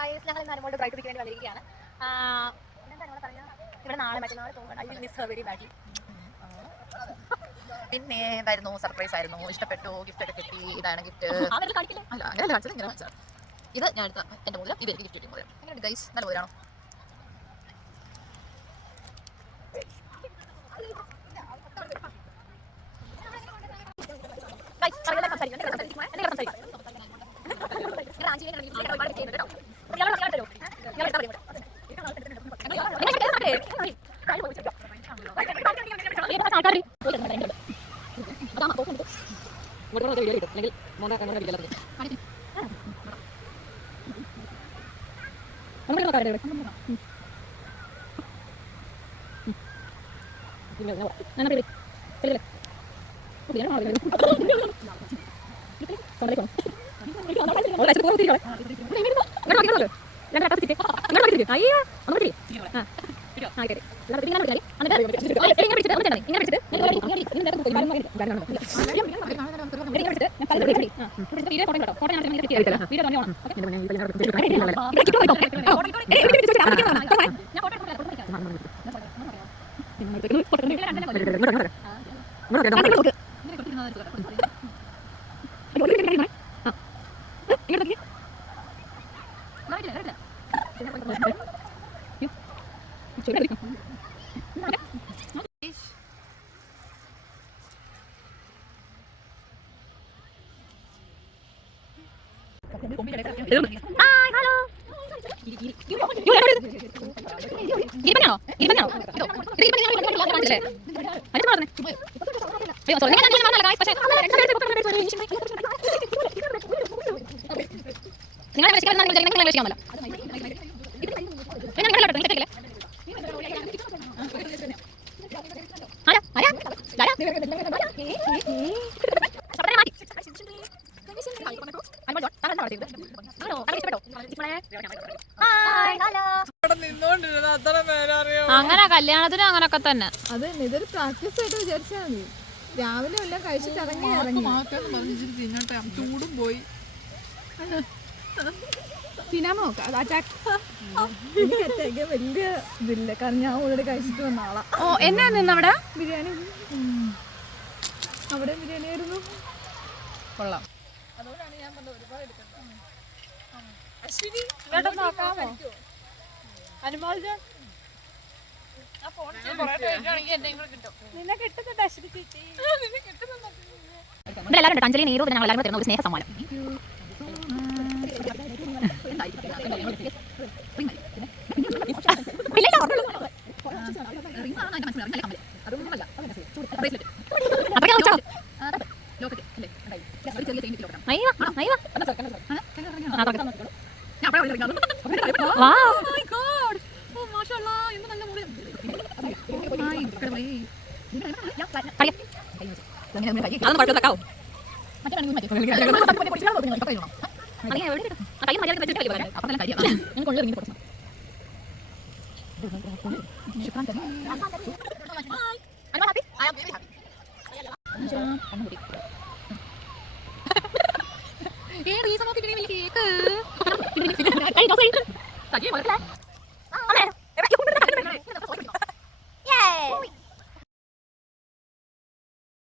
Guys ഞങ്ങൾ ഇന്ന് അനുമോളുടെ ബ്രൈഡ് വേണ്ടി വന്നിരിക്കുകയാണ്. ഇവിടെ നാളെ മറ്റന്നാൾ പോകണം. Miss very badly. പിന്നെ എന്തായിരുന്നു, സർപ്രൈസ് ആയിരുന്നു, ഇഷ്ടപ്പെട്ടു, ഗിഫ്റ്റ് ഒക്കെ കിട്ടി. ഇതാണ് ഗിഫ്റ്റ്. അല്ല അങ്ങനെയല്ല കാണിച്ചത്, ഇങ്ങനെ കാണിച്ചത്. ഇത് ഞാൻ എടുത്ത എൻ്റെ മോതിരം, ഇത് എനിക്ക് ഗിഫ്റ്റ് കിട്ടിയ മോതിരം. എങ്ങനെയുണ്ട് ഗൈസ്? നല്ല മോതിരാണോ? അങ്ങനെ കല്യാണത്തിന് അങ്ങനൊക്കെ തന്നെ. അത് ഇതൊരു പ്രാക്ടീസ് ആയിട്ട് വിചാരിച്ചാൽ മതി. രാവിലെ എല്ലാം കഴിച്ചിട്ട് ഇറങ്ങി ചൂടും പോയി. എനിക്ക് വലിയ ഇതില്ല, കാരണം ഞാൻ ഓൾറെഡി കഴിച്ചിട്ട് വന്ന ആളാ. ഓ എന്നാ നിന്നവിടെ ബിരിയാണി, അവിടെ ബിരിയാണി ആയിരുന്നു. കൊള്ളാം. അതുകൊണ്ടാണ് ഞാൻ പറഞ്ഞത് ഒരുപാട് എടുക്കുന്നത്. ഇവരെല്ലാവരും അഞ്ജലി നീരു ഞങ്ങൾ എല്ലാവരും തരുന്ന ഒരു സ്നേഹ സമ്മാനം.